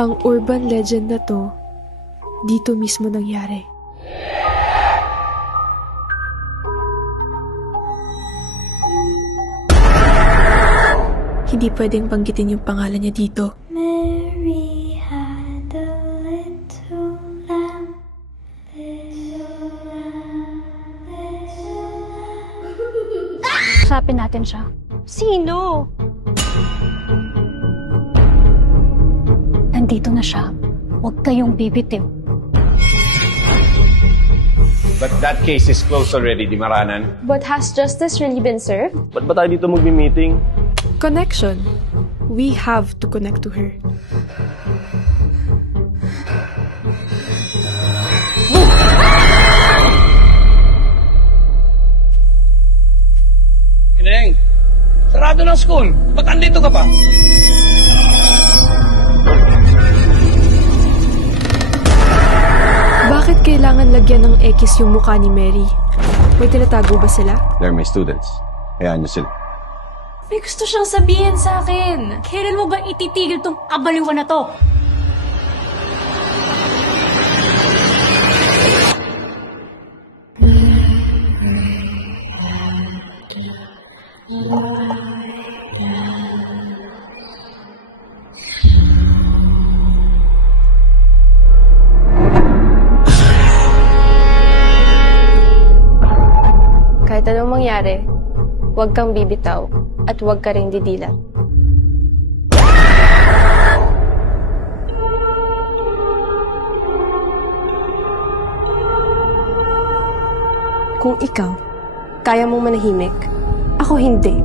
Ang urban legend na to, dito mismo nangyari. Hindi pwedeng banggitin yung pangalan niya dito. Mary had a little lamb, Usapin natin siya. Sino? Nandito na siya. Huwag kayong bibitiw. But that case is closed already, Di Maranan. But has justice really been served? Ba't ba tayo dito magmi-meeting? Connection. We have to connect to her. Ineng, sarado ng school. Ba't andito ka pa? Bakit kailangan lagyan ng X yung mukha ni Mary? May tinatago ba sila? They're my students. Hayaan niyo sila. May gusto siyang sabihin sa akin. Kailan mo ba ititigil tong kabaliwan na to? Kahit anong mangyari, huwag kang bibitaw at huwag ka rin didilat. Kung ikaw, kaya mong manahimik, ako hindi.